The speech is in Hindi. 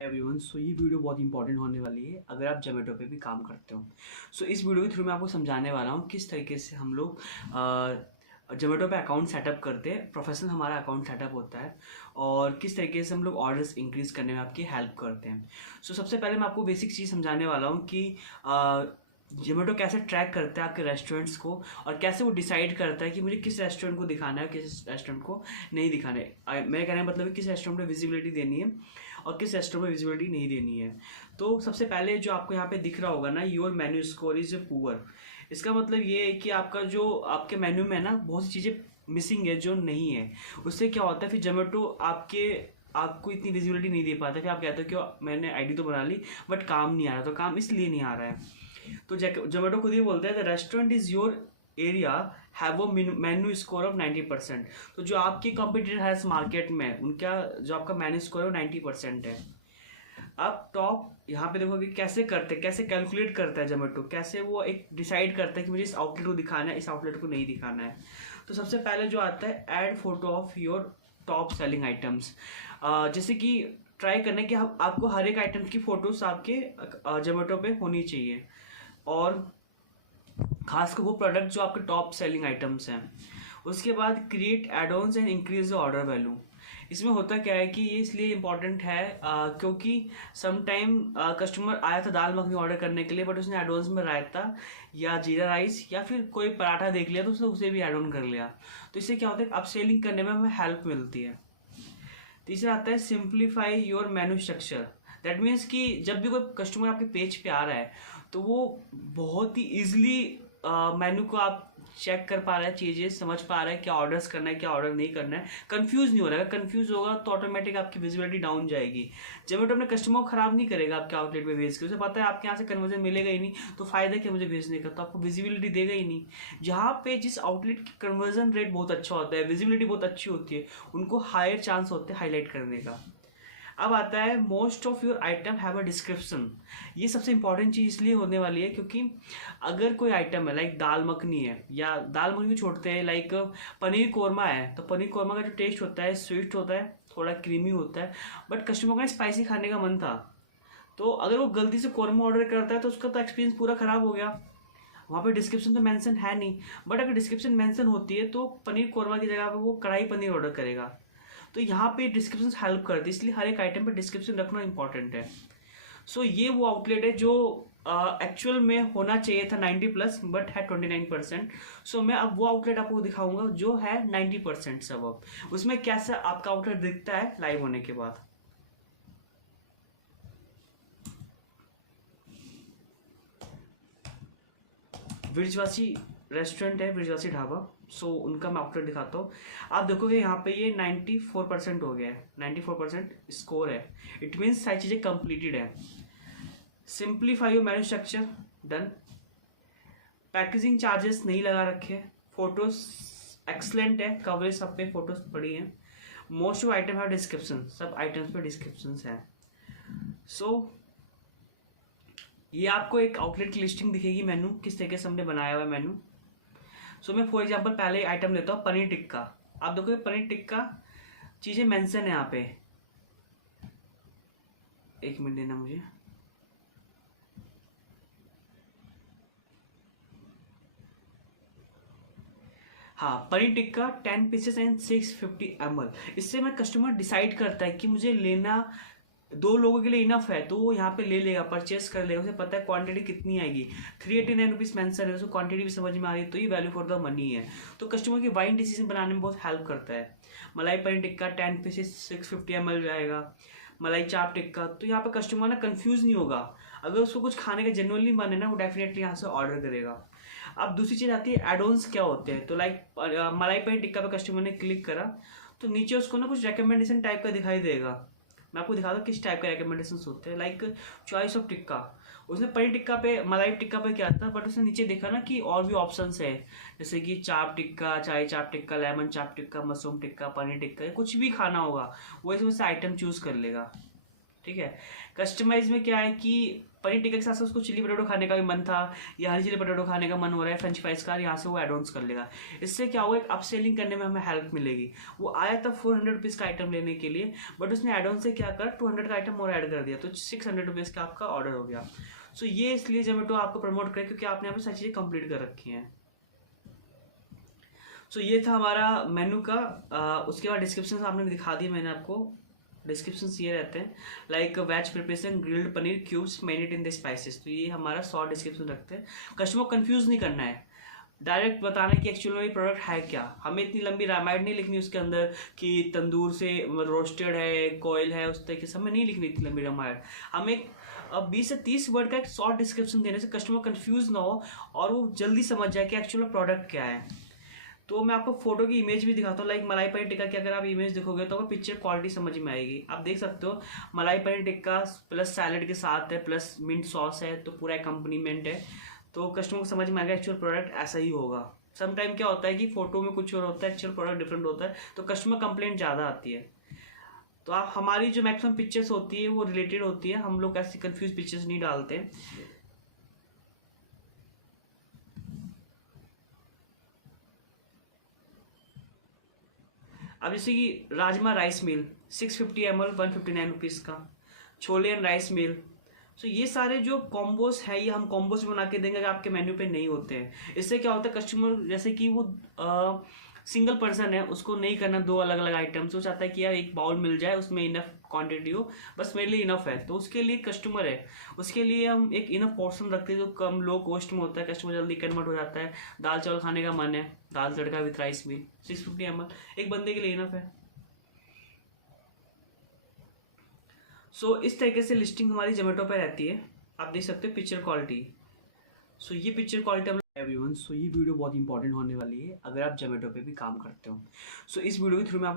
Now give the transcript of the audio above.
एवरीवन, सो ये वीडियो बहुत इंपॉर्टेंट होने वाली है अगर आप जोमेटो पे भी काम करते हो। सो इस वीडियो के थ्रू मैं आपको समझाने वाला हूँ किस तरीके से हम लोग जोमेटो पे अकाउंट सेटअप करते हैं, प्रोफेशनल हमारा अकाउंट सेटअप होता है और किस तरीके से हम लोग ऑर्डर्स इंक्रीज करने में आपकी हेल्प करते हैं। सो सबसे पहले मैं आपको बेसिक चीज़ समझाने वाला हूँ कि जोमेटो कैसे ट्रैक करता है आपके रेस्टोरेंट्स को और कैसे वो डिसाइड करता है कि मुझे किस रेस्टोरेंट को दिखाना है, किस रेस्टोरेंट को नहीं दिखाना है। मेरे कहने का मतलब है किस रेस्टोरेंट में विजिबिलिटी देनी है और किस रेस्टोरेंट में विजिबिलिटी नहीं देनी है। तो सबसे पहले जो आपको यहाँ पे दिख रहा होगा ना, your menu score is poor. इसका मतलब ये है कि आपका जो आपके मेन्यू में ना बहुत सी चीज़ें मिसिंग है जो नहीं है। उससे क्या होता है, फिर जोमेटो आपको इतनी विजिबिलिटी नहीं दे पाता। फिर आप कहते हो कि मैंने आईडी तो बना ली बट काम नहीं आ रहा। तो काम इसलिए नहीं आ रहा है। तो जोमेटो खुद ही बोलता है the restaurant is your area have a menu score of 90%। तो जो आपके कॉम्पिटिटर है इस मार्केट में, उनका जो आपका मेन्यू स्कोर है वो 90% है। अब टॉप यहाँ पे देखो कि कैसे कैलकुलेट करता है जोमेटो, कैसे वो एक डिसाइड करता है कि मुझे इस आउटलेट को दिखाना है, इस आउटलेट को नहीं दिखाना है। तो सबसे पहले जो आता है, add photo of your top selling items. जैसे कि ट्राई करना है कि आपको हर एक आइटम की फोटोज आपके जोमेटो पे होनी चाहिए और खासकर वो प्रोडक्ट जो आपके टॉप सेलिंग आइटम्स हैं। उसके बाद create add-ons and increase the order value. इसमें होता क्या है कि ये इसलिए इम्पॉर्टेंट है क्योंकि समटाइम कस्टमर आया था दाल मखनी ऑर्डर करने के लिए, बट उसने एड-ऑन्स में रायता या जीरा राइस या फिर कोई पराठा देख लिया तो उसने उसे भी एड ऑन कर लिया। तो इससे क्या होता है, अब सेलिंग करने में हमें हेल्प मिलती है। तीसरा आता है simplify your menu structure. That means कि जब भी कोई कस्टमर आपके पेज पे आ रहा है तो वो बहुत ही ईजिली मेन्यू को आप चेक कर पा रहा है, चीज़ें समझ पा रहा है, क्या ऑर्डर्स करना है क्या ऑर्डर नहीं करना है, कंफ्यूज नहीं हो रहा है। अगर कंफ्यूज होगा तो ऑटोमेटिक आपकी विजिबिलिटी डाउन जाएगी। जोमेटो अपने कस्टमर को खराब नहीं करेगा आपके आउटलेट पे भेज के, उसे पता है आपके यहाँ से कन्वर्जन मिलेगा ही नहीं, तो फायदा क्या मुझे भेजने का, तो आपको विजिबिलिटी देगा ही नहीं। जहाँ पे जिस आउटलेट की कन्वर्जन रेट बहुत अच्छा होता है, विजिबिलिटी बहुत अच्छी होती है, उनको हायर चांस होते हैं हाईलाइट करने का। अब आता है most of your item have a description. ये सबसे इंपॉर्टेंट चीज़ इसलिए होने वाली है क्योंकि अगर कोई आइटम है लाइक दाल मखनी है, या दाल मखनी भी छोड़ते हैं, लाइक पनीर कोरमा है, तो पनीर कोरमा का जो टेस्ट होता है स्वीट होता है, थोड़ा क्रीमी होता है, बट कस्टमर का स्पाइसी खाने का मन था, तो अगर वो गलती से कोरमा ऑर्डर करता है तो उसका तो एक्सपीरियंस पूरा ख़राब हो गया। वहाँ पे डिस्क्रिप्शन तो मेंशन है नहीं, बट अगर डिस्क्रिप्शन मेंशन होती है तो पनीर कोरमा की जगह पे वो कढ़ाई पनीर ऑर्डर करेगा। तो यहाँ पे डिस्क्रिप्शन हेल्प करती है, इसलिए हर एक आइटम पे डिस्क्रिप्शन रखना इंपॉर्टेंट है। सो ये वो आउटलेट है जो एक्चुअल में होना चाहिए था 90+ बट है 29%। सो मैं अब वो आउटलेट आपको दिखाऊंगा जो है 90% सब। अब उसमें कैसा आपका आउटलेट दिखता है लाइव होने के बाद। ब्रिजवासी रेस्टोरेंट है, ब्रिजवासी ढाबा। सो उनका मैं आउटलेट दिखाता हूँ। आप देखोगे यहाँ पे ये 94% हो गया है, 94% स्कोर है। इट मीन्स सारी चीज़ें कंप्लीटेड है। Simplify your menu structure, done. Packaging charges नहीं लगा रखे। फोटोज एक्सलेंट है, कवरेज सब पे फोटोज पड़ी हैं। मोस्ट ऑफ आइटम है डिस्क्रिप्शन, सब आइटम्स पे डिस्क्रिप्शन है। सो ये आपको एक आउटलेट की लिस्टिंग दिखेगी, मेनू किस तरीके से हमने बनाया हुआ है मेनू। सो मैं फॉर एग्जांपल पहले आइटम लेता हूँ पनीर टिक्का। आप देखोगे पनीर टिक्का चीज़ें मेंशन है यहाँ पे। एक मिनट देना मुझे। हाँ, paneer tikka 10 pieces and 650 ml। इससे मैं कस्टमर डिसाइड करता है कि मुझे लेना 2 लोगों के लिए इनफ है, तो वो यहाँ पे ले लेगा, परचेस कर लेगा। उसे पता है क्वांटिटी कितनी आएगी। 389 रुपीज़ मेंशन है, उसको क्वांटिटी भी समझ में आ रही है, तो ये वैल्यू फॉर द मनी है। तो कस्टमर की बाइंग डिसीजन बनाने में बहुत हेल्प करता है। मलाई पनीर टिक्का 10 पीसेस 650 ml जाएगा। मलाई चाप टिक्का, तो यहाँ पे कस्टमर ना कंफ्यूज नहीं होगा। अगर उसको कुछ खाने का जेनुअनली मन है ना, वो डेफिनेटली यहाँ से ऑर्डर करेगा। अब दूसरी चीज़ आती है एड-ऑन्स क्या होते हैं। तो लाइक मलाई पनीर टिक्का पे कस्टमर ने क्लिक करा तो नीचे उसको ना कुछ रिकमेंडेशन टाइप का दिखाई देगा। मैं आपको दिखा दूँ किस टाइप का रिकमेंडेशन होते हैं। लाइक चॉइस ऑफ टिक्का, उसने पनीर टिक्का पे मलाई टिक्का पे क्या था, बट उसने नीचे देखा ना कि और भी ऑप्शंस है, जैसे कि चाप टिक्का, चाय चाप टिक्का, लेमन चाप टिक्का, मशरूम टिक्का, पनीर टिक्का, कुछ भी खाना होगा वो इसमें से आइटम चूज कर लेगा। ठीक है। कस्टमाइज में क्या है कि पनीर टिक्का के साथ साथ उसको चिली पटेटो खाने का भी मन था या हरी चिली पटेटो खाने का मन हो रहा है, फ्रेंच फ्राइज का, यहाँ से वो एड ऑन्स कर लेगा। इससे क्या होगा, एक अपसेलिंग करने में हमें हेल्प मिलेगी। वो आया था 400 रुपीज़ का आइटम लेने के लिए, बट उसने एड ऑन से क्या कर 200 का आइटम और ऐड कर दिया, तो 600 रुपीज़ का आपका ऑर्डर हो गया। सो ये इसलिए जोमेटो आपको प्रमोट करे क्योंकि आपने यहाँ पे सारी चीज़ें कंप्लीट कर रखी हैं। सो ये था हमारा मेनू का। उसके बाद डिस्क्रिप्शन आपने दिखा दिया मैंने आपको। डिस्क्रिप्शन ये रहते हैं like veg preparation, grilled paneer cubes, marinate in the spices. तो ये हमारा 100 डिस्क्रिप्शन रखते हैं। कस्टमर को कंफ्यूज नहीं करना है, डायरेक्ट बताना है कि एक्चुअली में ये प्रोडक्ट है क्या। हमें इतनी लंबी रामायण नहीं लिखनी उसके अंदर कि तंदूर से रोस्टेड है, कोयल है, उस तरीके से हमें नहीं लिखनी इतनी लंबी रामायण। हमें 20 से 30 वर्ड का एक शॉर्ट डिस्क्रिप्शन देने से कस्टमर कंफ्यूज ना हो और वो जल्दी समझ जाए कि एक्चुअल प्रोडक्ट क्या है। तो मैं आपको फोटो की इमेज भी दिखाता हूँ, लाइक मलाई पनीर टिक्का की अगर आप इमेज देखोगे तो आपको पिक्चर क्वालिटी समझ में आएगी। आप देख सकते हो मलाई पनीर टिक्का प्लस सैलेड के साथ है, प्लस मिंट सॉस है, तो पूरा एकम्पनीमेंट है। तो कस्टमर को समझ में आएगा एक्चुअल प्रोडक्ट ऐसा ही होगा। समटाइम क्या होता है कि फोटो में कुछ और होता है, एक्चुअल प्रोडक्ट डिफरेंट होता है, तो कस्टमर कंप्लेंट ज़्यादा आती है। तो आप हमारी जो मैक्सिमम पिक्चर्स होती है वो रिलेटेड होती है, हम लोग ऐसी कंफ्यूज पिक्चर्स नहीं डालते। अब जैसे कि rajma rice mill 650 ml 159 rupees का, छोले एंड राइस मील। सो ये सारे जो कॉम्बोस है ये हम कॉम्बोस बना के देंगे अगर आपके मेन्यू पे नहीं होते हैं। इससे क्या होता है, कस्टमर जैसे कि वो सिंगल पर्सन है, उसको नहीं करना 2 अलग अलग आइटम्स, वो चाहता है कि यार एक बाउल मिल जाए उसमें इनफ क्वांटिटी हो, बस मेरे लिए इनफ है। तो उसके लिए कस्टमर है, उसके लिए हम एक इनफ पोर्शन रखते हैं जो कम लो कॉस्ट में होता है, कस्टमर जल्दी कन्वर्ट हो जाता है। दाल चावल खाने का मन है, दाल तड़का विथ राइस मील 650 ml एक बंदे के लिए इनफ है। सो इस तरीके से लिस्टिंग हमारी जोमेटो पे रहती है। आप देख सकते हो पिक्चर क्वालिटी। सो ये पिक्चर क्वालिटी हम एवरीवन। सो ये वीडियो बहुत इंपॉर्टेंट होने वाली है अगर आप जोमेटो पे भी काम करते हो। सो इस वीडियो के थ्रू मैं आपको